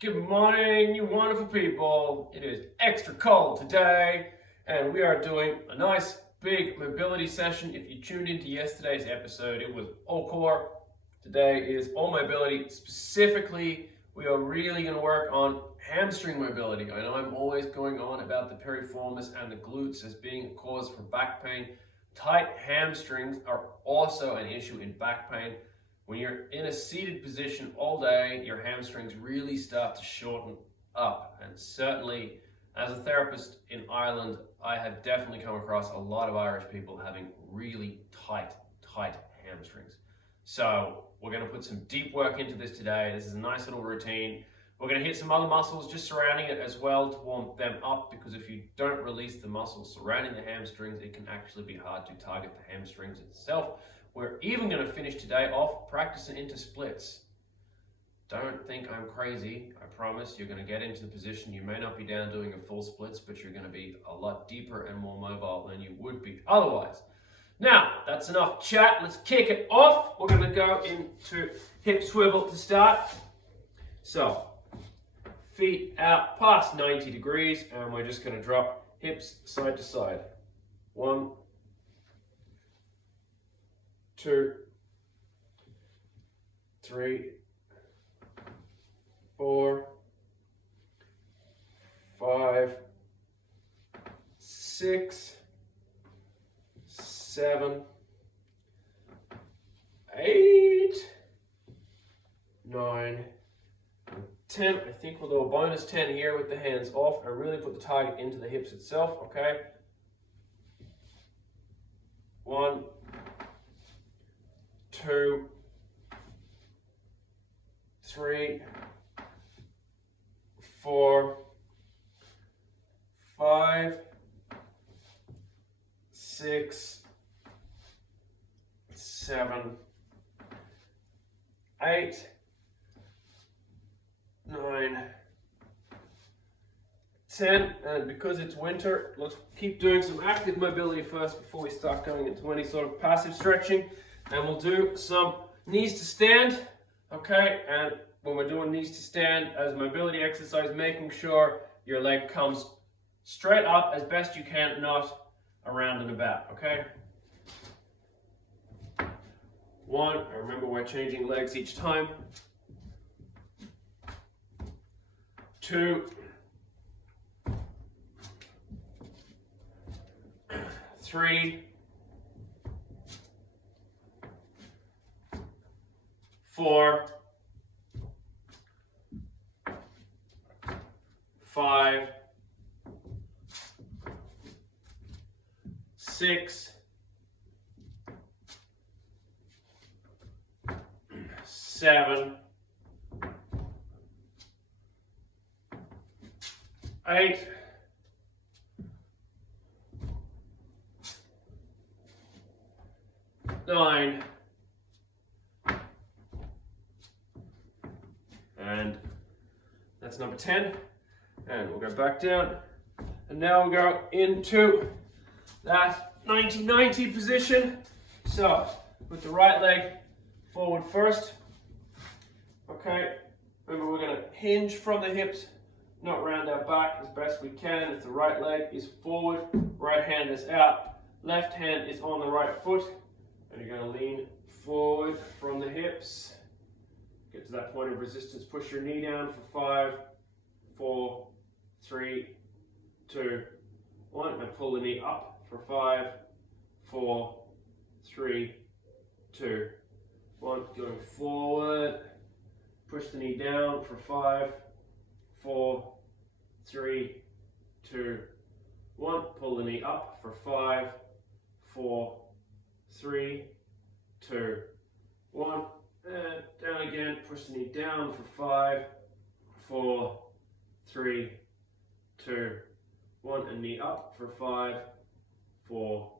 Good morning, you wonderful people. It is extra cold today, and we are doing a nice big mobility session. If you tuned into yesterday's episode, it was all core. Today is all mobility. Specifically, we are really going to work on hamstring mobility. I know I'm always going on about the piriformis and the glutes as being a cause for back pain. Tight hamstrings are also an issue in back pain. When you're in a seated position all day, your hamstrings really start to shorten up. And certainly, as a therapist in Ireland, I have definitely come across a lot of Irish people having really tight hamstrings. So we're going to put some deep work into this today. This is a nice little routine. We're going to hit some other muscles just surrounding it as well to warm them up, because if you don't release the muscles surrounding the hamstrings, it can actually be hard to target the hamstrings itself. We're even going to finish today off practicing into splits. Don't think I'm crazy. I promise you're going to get into the position. You may not be down doing a full splits, but you're going to be a lot deeper and more mobile than you would be otherwise. Now, that's enough chat. Let's kick it off. We're going to go into hip swivel to start. So, feet out past 90 degrees, and we're just going to drop hips side to side. 1, 2, 3, 4, 5, 6, 7, 8, 9, 10. I think we'll do a bonus 10 here with the hands off and really put the target into the hips itself, okay? 1, 2, 3, 4, 5, 6, 7, 8, 9, 10, and because it's winter, let's keep doing some active mobility first before we start going into any sort of passive stretching. And we'll do some knees to stand, okay? And when we're doing knees to stand as a mobility exercise, making sure your leg comes straight up as best you can, not around and about, okay? 1, and remember we're changing legs each time. 2, 3, 4, 5, 6, 7, 8, 9, and that's number 10. And we'll go back down. And now we'll go into that 90-90 position. So, with the right leg forward first. Okay, remember we're going to hinge from the hips, not round our back as best we can. If the right leg is forward, right hand is out, left hand is on the right foot. And you're going to lean forward from the hips. Get to that point of resistance. Push your knee down for 5, 4, 3, 2, 1. And pull the knee up for 5, 4, 3, 2, 1. Going forward. Push the knee down for 5, 4, 3, 2, 1. Pull the knee up for 5, 4, 3, 2, 1. And down again. Push the knee down for 5, 4, 3, 2, 1. And knee up for 5, 4,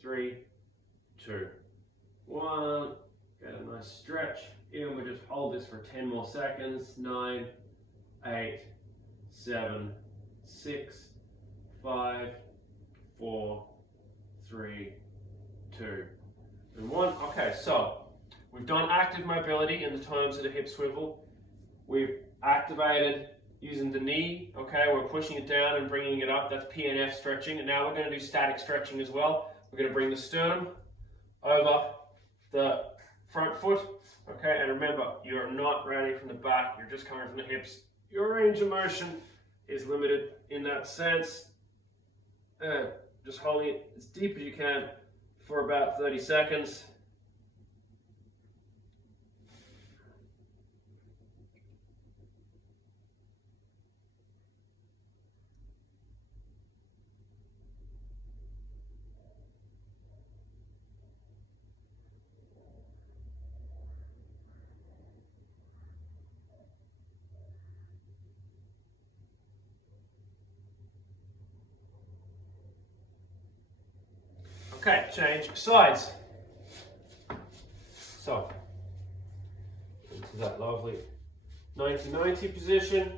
3, 2, 1. Get a nice stretch. And we'll just hold this for 10 more seconds. 9, 8, 7, 6, 5, 4, 3, 2, and 1. Okay, so we've done active mobility in the times of the hip swivel. We've activated using the knee, okay? We're pushing it down and bringing it up. That's PNF stretching. And now we're going to do static stretching as well. We're going to bring the sternum over the front foot, okay? And remember, you're not rounding from the back. You're just coming from the hips. Your range of motion is limited in that sense. Just holding it as deep as you can for about 30 seconds. Okay, change sides. So, into that lovely 90-90 position.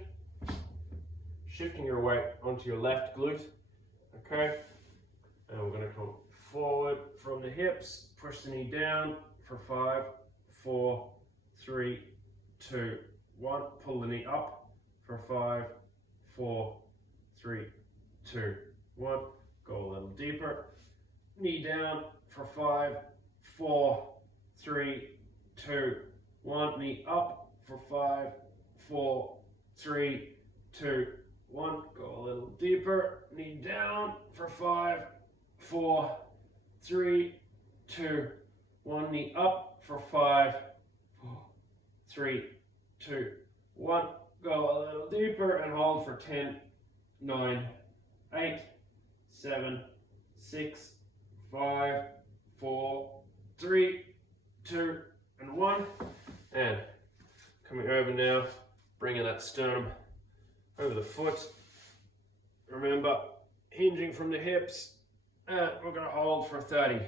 Shifting your weight onto your left glute. Okay, and we're going to come forward from the hips. Push the knee down for 5, 4, 3, 2, 1. Pull the knee up for 5, 4, 3, 2, 1. Go a little deeper. Knee down for 5, 4, 3, 2, 1. Knee up for 5, 4, 3, 2, 1. Go a little deeper. Knee down for 5, 4, 3, 2, 1. Knee up for 5, 4, 3, 2, 1. Go a little deeper and hold for 10, 9, 8, 7, 6, 5, 4, 3, 2, and 1. And coming over now, bringing that sternum over the foot. Remember, hinging from the hips. And we're going to hold for 30.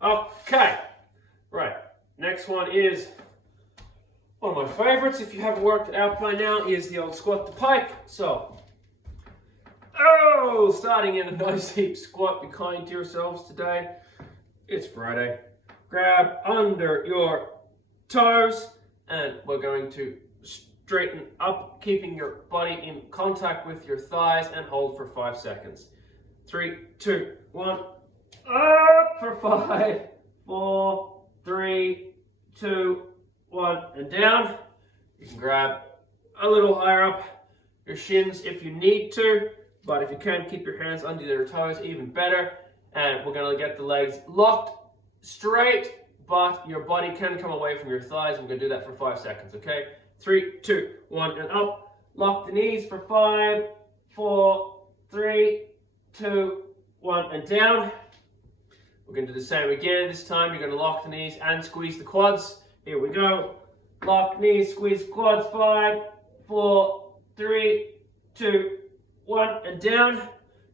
Okay, right, next one is one of my favorites, if you haven't worked it out by now, is the old squat to pike. So, starting in a nice deep squat. Be kind to yourselves today. It's Friday. Grab under your toes and we're going to straighten up, keeping your body in contact with your thighs, and hold for 5 seconds. 3, 2, 1. Up for 5, 4, 3, 2, 1, and down. You can grab a little higher up your shins if you need to, but if you can, keep your hands under your toes, even better. And we're going to get the legs locked straight, but your body can come away from your thighs. We're going to do that for 5 seconds, okay? 3, 2, 1, and up. Lock the knees for 5, 4, 3, 2, 1, and down. We're going to do the same again. This time you're going to lock the knees and squeeze the quads. Here we go. Lock knees, squeeze quads. 5, 4, 3, 2, 1, and down. You're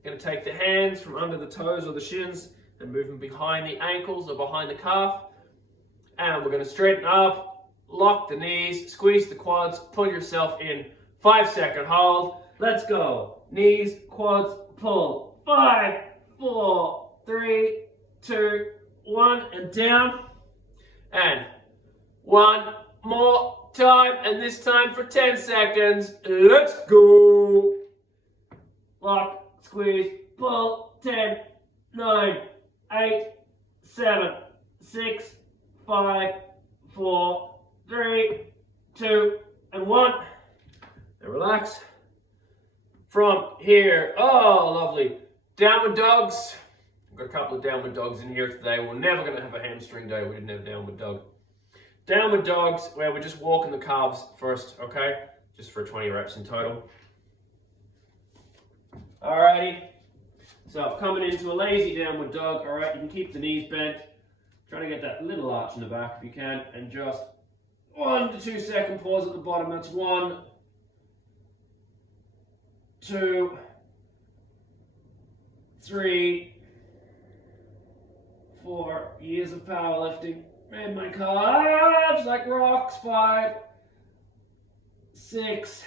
going to take the hands from under the toes or the shins and move them behind the ankles or behind the calf. And we're going to straighten up, lock the knees, squeeze the quads, pull yourself in. 5-second hold. Let's go. Knees, quads, pull. 5, 4, 3, 2, 1, and down. And one more time, and this time for 10 seconds. Let's go. Lock, squeeze, pull. 10, 9, 8, 7, 6, 5, 4, 3, 2, and 1. And relax. From here, oh, lovely. Downward dogs. We've got a couple of downward dogs in here today. We're never going to have a hamstring day. We didn't have a downward dog. Downward dogs, where we're just walking the calves first, okay? Just for 20 reps in total. Alrighty. So coming into a lazy downward dog, alright, you can keep the knees bent. Try to get that little arch in the back if you can, and just 1 to 2 second pause at the bottom. That's 1, 2, 3, 4. Years of powerlifting. Made my calves like rocks. 5, 6,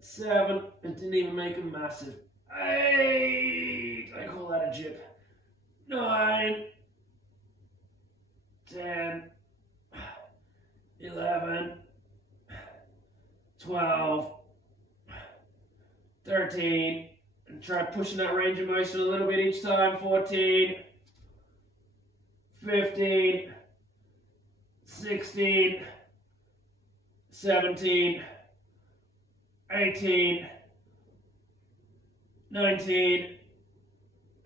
7. It didn't even make them massive. 8. I call that a jip. 9, 10, 11, 12, 13, and try pushing that range of motion a little bit each time. 14, 15, 16, 17, 18, 19,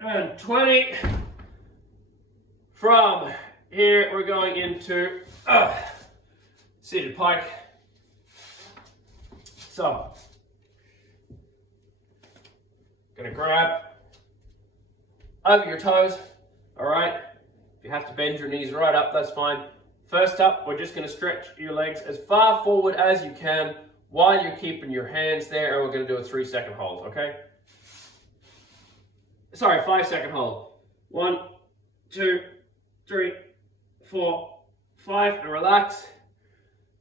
and 20. From here, we're going into seated pike. So, gonna grab over your toes, all right? If you have to bend your knees right up, that's fine. First up, we're just gonna stretch your legs as far forward as you can while you're keeping your hands there, and we're gonna do a 3-second hold, okay? Sorry, 5-second hold. 1, 2, 3, 4, 5, and relax.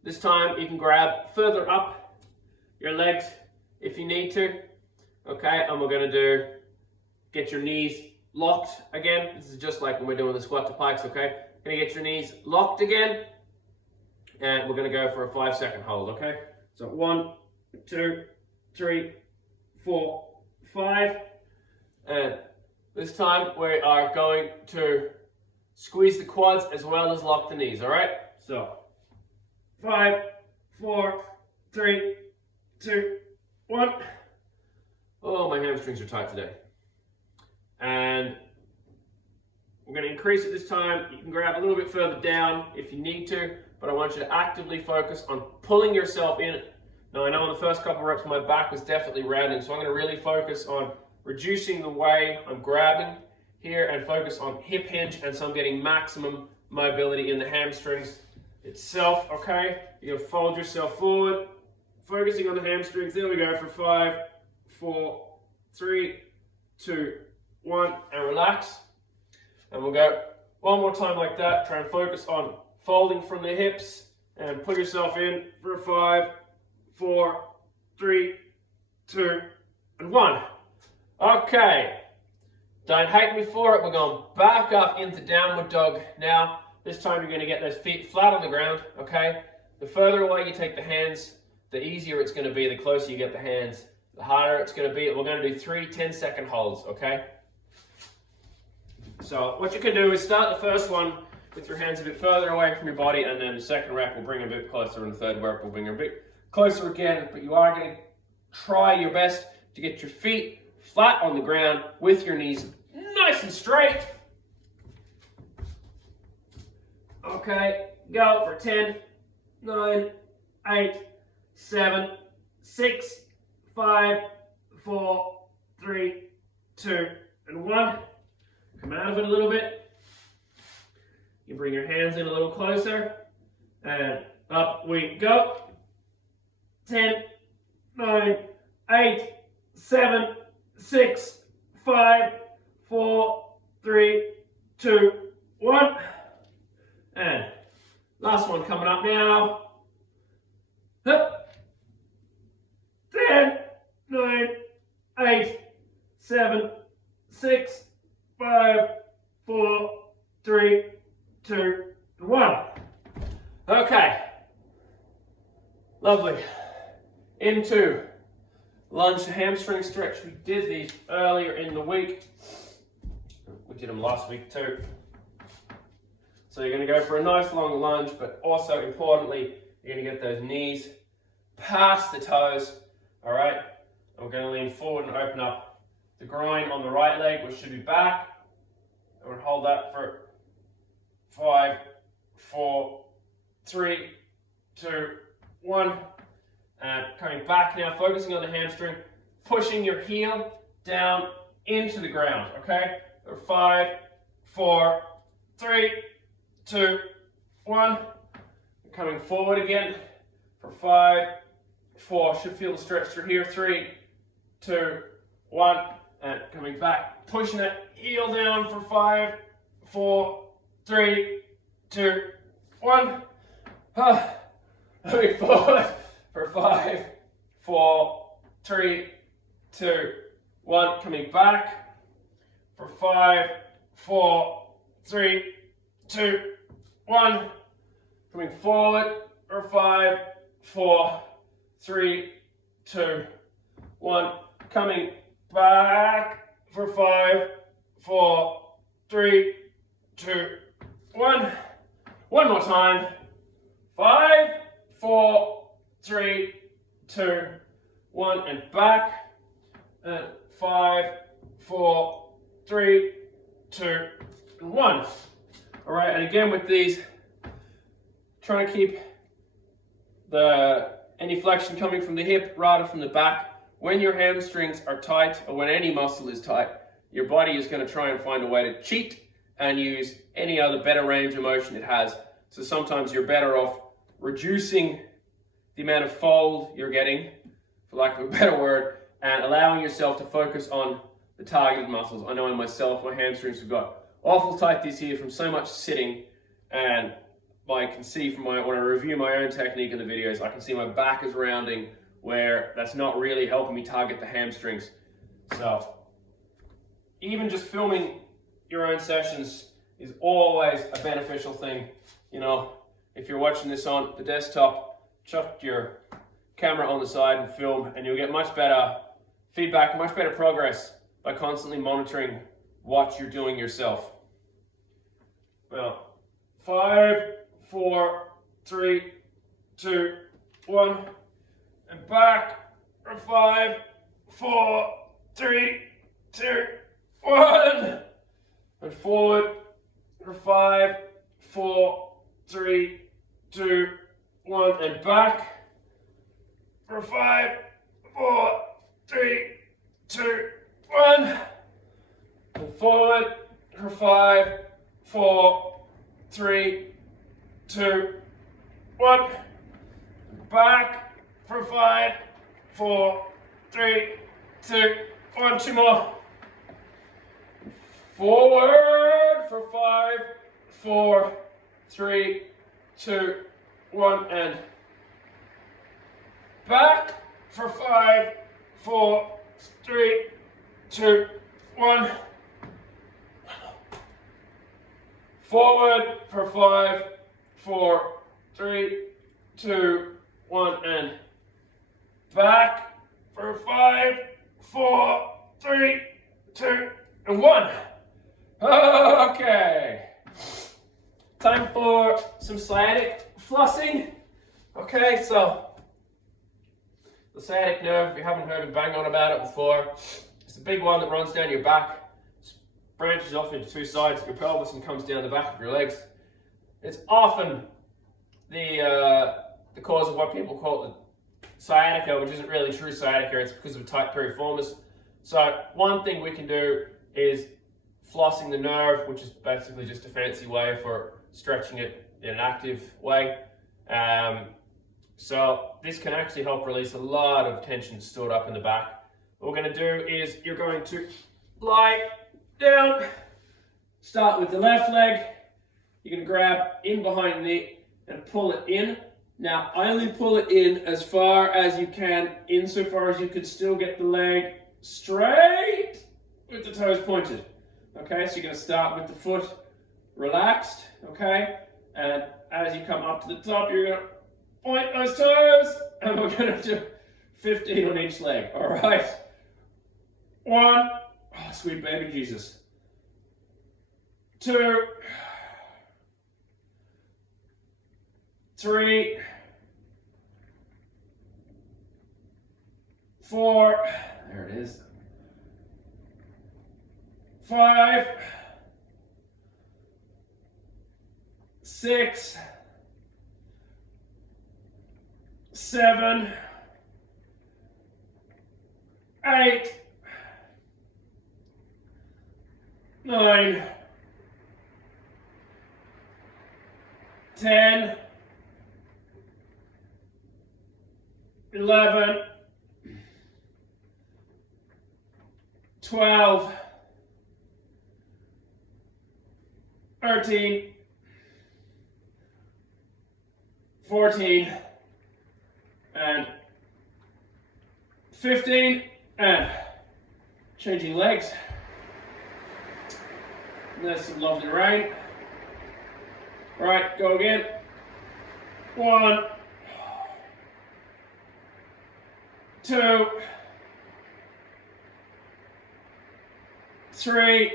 This time you can grab further up your legs if you need to. Okay, and we're gonna do, get your knees locked again. This is just like when we're doing the squat to pikes, okay? Gonna get your knees locked again, and we're gonna go for a 5-second hold, okay? So 1, 2, 3, 4, 5, and this time we are going to squeeze the quads as well as lock the knees, all right? So 5, 4, 3, 2, 1. Oh, my hamstrings are tight today. And we're going to increase it this time. You can grab a little bit further down if you need to, but I want you to actively focus on pulling yourself in. Now, I know in the first couple reps my back was definitely rounding, so I'm going to really focus on reducing the way I'm grabbing here and focus on hip hinge, and so I'm getting maximum mobility in the hamstrings itself, okay? You're going to fold yourself forward, focusing on the hamstrings. There we go for 5, 4, 3, 2, 1, and relax. And we'll go one more time like that. Try and focus on folding from the hips and put yourself in for 5, 4, 3, 2, and 1. Okay. Don't hate me for it. We're going back up into downward dog now. This time you're going to get those feet flat on the ground, okay? The further away you take the hands, the easier it's going to be. The closer you get the hands, the harder it's going to be. We're going to do 3 10-second holds, okay? So what you can do is start the first one with your hands a bit further away from your body, and then the second rep will bring a bit closer, and the third rep will bring a bit closer again. But you are going to try your best to get your feet flat on the ground with your knees nice and straight. Okay, go for 10, 9, 8, 7, 6, 5, 4, 3, 2, and 1. Come out of it a little bit. You bring your hands in a little closer, and up we go. 10, 9, 8, 7, 6, 5, 4, 3, 2, 1. And last one coming up now. 10, 9, 8, 7, 6, 5, 4, 3, 2, 1. Okay. Lovely. Into lunge to hamstring stretch. We did these earlier in the week. We did them last week too. So you're going to go for a nice long lunge, but also importantly, you're going to get those knees past the toes. All right. And we're going to lean forward and open up the groin on the right leg, which should be back. And we'll hold that for 5, 4, 3, 2, 1. And coming back now, focusing on the hamstring, pushing your heel down into the ground, okay? For 5, 4, 3, 2, 1. coming forward again for 5, 4, should feel the stretch through here, 3, 2, 1, and coming back, pushing that heel down for 5, 4, 3, 2, 1. Moving forward for 5, 4, 3, 2, 1. Coming back for 5, 4, 3, 2, 1. Coming forward for 5, 4, 3, 2, 1. Coming back for 5, 4, 3, 2, 1. One more time. 5, 4, 3, 2, 1, and back. And 5, 4, 3, 2, and 1. All right, and again with these, trying to keep any flexion coming from the hip rather from the back. When your hamstrings are tight, or when any muscle is tight, your body is going to try and find a way to cheat and use any other better range of motion it has. So sometimes you're better off reducing the amount of fold you're getting, for lack of a better word, and allowing yourself to focus on the targeted muscles. I know in myself, my hamstrings have got awful tight this year from so much sitting, and I can see from when I review my own technique in the videos, I can see my back is rounding where that's not really helping me target the hamstrings. So even just filming your own sessions is always a beneficial thing. You know, if you're watching this on the desktop, chuck your camera on the side and film, and you'll get much better feedback, much better progress by constantly monitoring what you're doing yourself. Well, 5, 4, 3, 2, 1, and back for 5, 4, 3, 2, 1, and forward for 5, 4, 3, 2, 1, and back for 5, 4, 3, 2, 1, and forward for 5, 4, 3, 2, 1, back for 5, 4, 3, 2, 1, 2 more. Forward for 5, 4, 3, 2, 1, and back for 5, 4, 3, 2, 1. Forward for 5, 4, 3, 2, 1, and back for 5, 4, 3, 2, and 1. Okay. Time for some sciatic flossing. Okay, so the sciatic nerve, if you haven't heard me bang on about it before, it's the big one that runs down your back, branches off into two sides of your pelvis and comes down the back of your legs. It's often the cause of what people call sciatica, which isn't really true sciatica. It's because of tight piriformis. So one thing we can do is flossing the nerve, which is basically just a fancy way for stretching it in an active way. So this can actually help release a lot of tension stored up in the back. What we're going to do is you're going to lie down, start with the left leg. You're going to grab in behind the knee and pull it in. Now, I only pull it in as far as you can, insofar as you can still get the leg straight with the toes pointed. Okay, so you're going to start with the foot relaxed, okay? And as you come up to the top, you're going to point those toes, and we're going to do 15 on each leg, all right? 1, oh, sweet baby Jesus. 2, 3, 4, there it is. 5, 6, 7, 8, 9, 10, 11, 12, 13, 14, and 15, and changing legs. And there's some lovely rain. Right, go again. 1, 2, 3,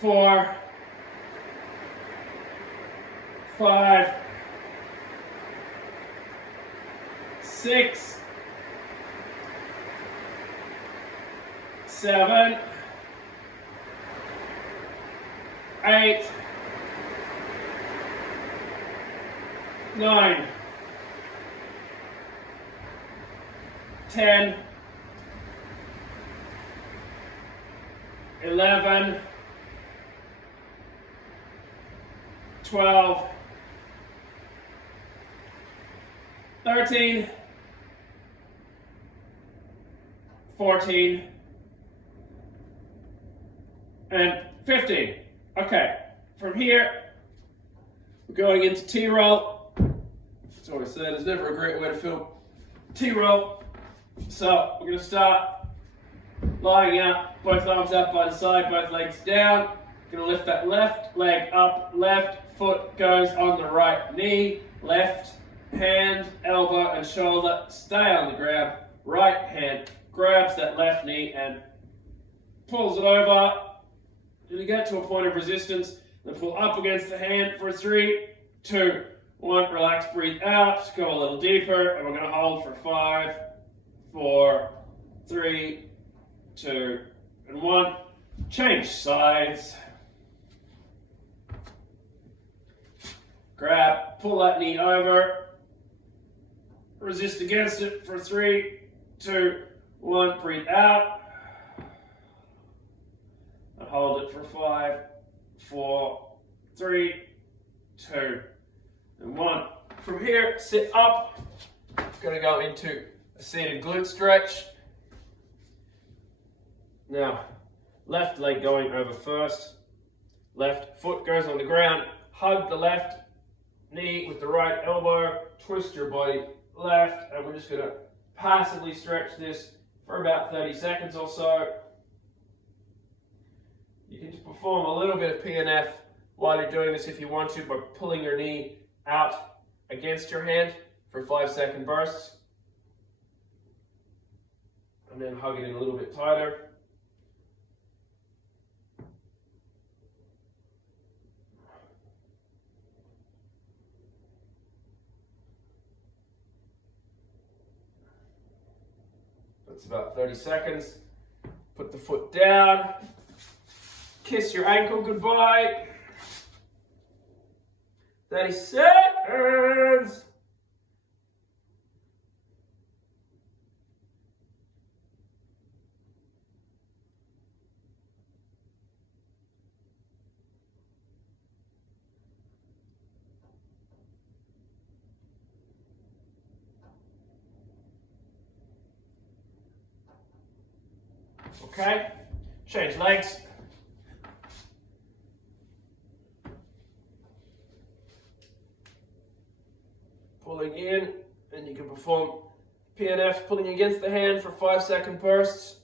4, 5, 6, 7, 8, 9, 10, 11, 12, 13, 14, and 15. Okay, from here, we're going into T-roll. That's what I said, it's never a great way to film T-roll. So we're going to start lying out, both arms out by the side, both legs down. Going to lift that left leg up, left foot goes on the right knee, left hand, elbow and shoulder stay on the ground, right hand grabs that left knee and pulls it over. Till you get to a point of resistance, then pull up against the hand for 3, 2, 1, relax, breathe out, go a little deeper, and we're going to hold for 5, 4, 3, 2, and 1. Change sides. Grab, pull that knee over, resist against it for 3, 2, 1, breathe out, and hold it for 5, 4, 3, 2, and 1. From here, sit up. Going to go into a seated glute stretch. Now, left leg going over first. Left foot goes on the ground. Hug the left knee with the right elbow. Twist your body left. And we're just going to passively stretch this for about 30 seconds or so. You can just perform a little bit of PNF while you're doing this if you want to by pulling your knee out against your hand for 5-second bursts. And then hug it in a little bit tighter. That's about 30 seconds. Put the foot down. Kiss your ankle goodbye. 30 seconds. Okay, change legs. Pulling in, and you can perform PNF, pulling against the hand for 5-second bursts.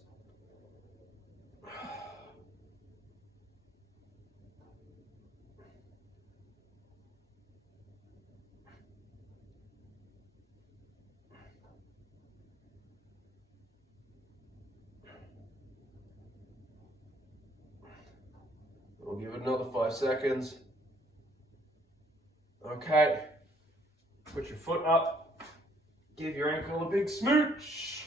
We'll give it another 5 seconds. Okay. Put your foot up. Give your ankle a big smooch.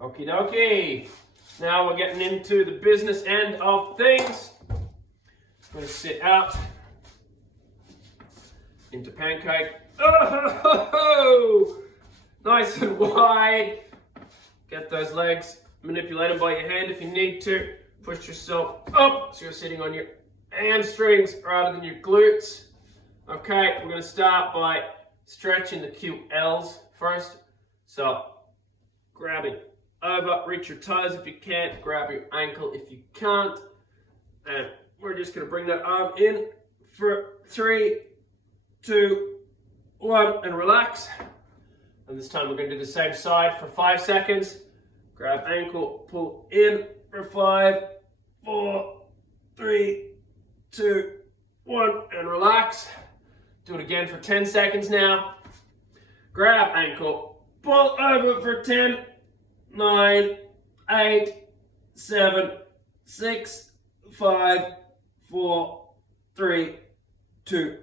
Okie dokie. Now we're getting into the business end of things. I'm going to sit out into pancake. Oh, nice and wide. Get those legs, manipulate them by your hand if you need to. Push yourself up so you're sitting on your hamstrings rather than your glutes. Okay, we're going to start by stretching the QLs first. So, grabbing over, reach your toes if you can't, grab your ankle if you can't. And we're just going to bring that arm in for 3, 2, 1, and relax. And this time we're going to do the same side for 5 seconds. Grab ankle, pull in for 5, 4, 3, 2, 1, and relax. Do it again for 10 seconds now. Grab ankle, pull over for 10, 9, 8, 7, 6, 5, 4, 3, 2,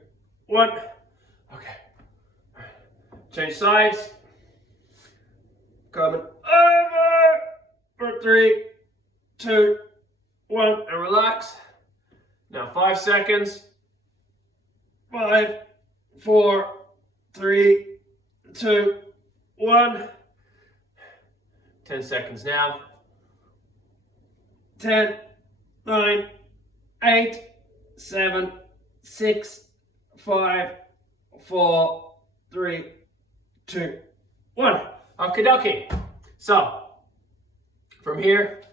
1. Okay. Change sides. Coming over for 3, 2, 1, and relax. Now 5 seconds. 5, 4, 3, 2, 1. 10 seconds now. 10, 9, 8, 7, 6, 5, 4, 3, 2, 1. Okie dokie. So, from here,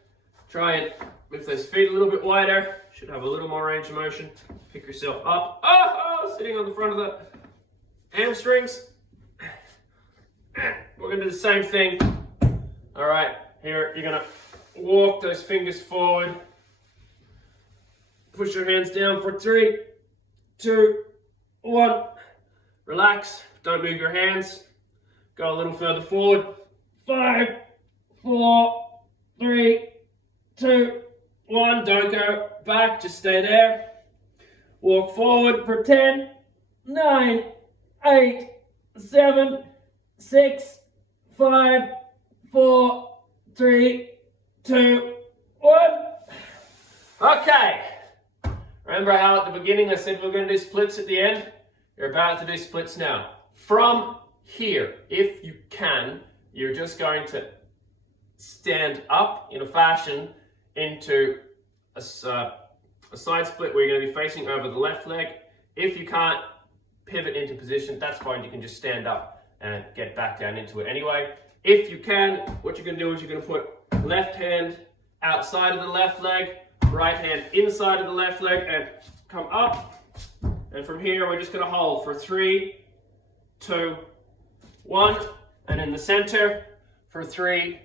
try and lift those feet a little bit wider. Should have a little more range of motion. Pick yourself up. Oh, sitting on the front of the hamstrings. We're going to do the same thing. All right, here you're going to walk those fingers forward. Push your hands down for 3, 2, 1. Relax. Don't move your hands. Go a little further forward. 5, 4, 3, 2, 1. Don't go back. Just stay there. Walk forward for 10, 9, 8, 7, 6, 5, 4, 3, 2, 1. Okay. Remember how at the beginning I said we're going to do splits at the end? You're about to do splits now. From here, if you can, you're just going to stand up in a fashion into a side split where you're going to be facing over the left leg. If you can't pivot into position, that's fine. You can just stand up and get back down into it anyway. If you can, what you're going to do is you're going to put left hand outside of the left leg, right hand inside of the left leg, and come up. And from here, we're just going to hold for 3, 2, 1. And in the center for 3,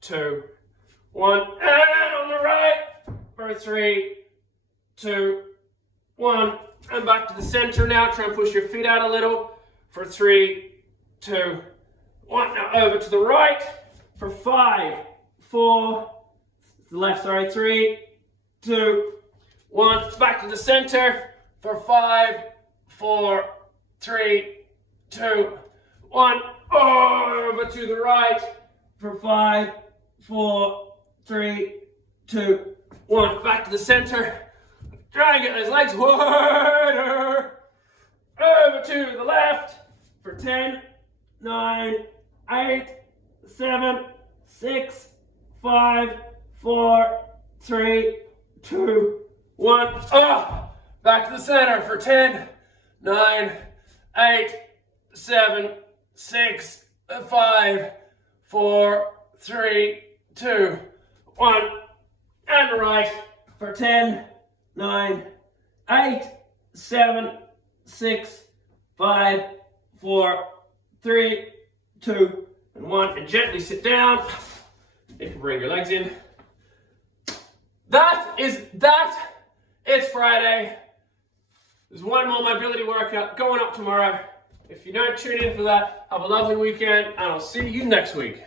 2, 1. And on the right for 3, 2, 1. And back to the center now. Try and push your feet out a little for 3, 2, 1. Now over to the right for 5, 4, the left, sorry, 3, 2, 1. Back to the center for 5, 4, 3, 2, 1. Over to the right for 5, 4, 3, 2, 1. Back to the center. Try and get those legs wider. Over to the left for 10, 9, 8, 7, 6, 5, 4, 3, 2, 1. Back to the center for 10, 9, 8, 7, 6, 5, 4, 3, 2, 1. And right for 10, 9, 8, 7, 6, 5, 4, 3, 2, and 1. And gently sit down. You can bring your legs in. It's Friday. There's one more mobility workout going up tomorrow. If you don't tune in for that, have a lovely weekend, and I'll see you next week.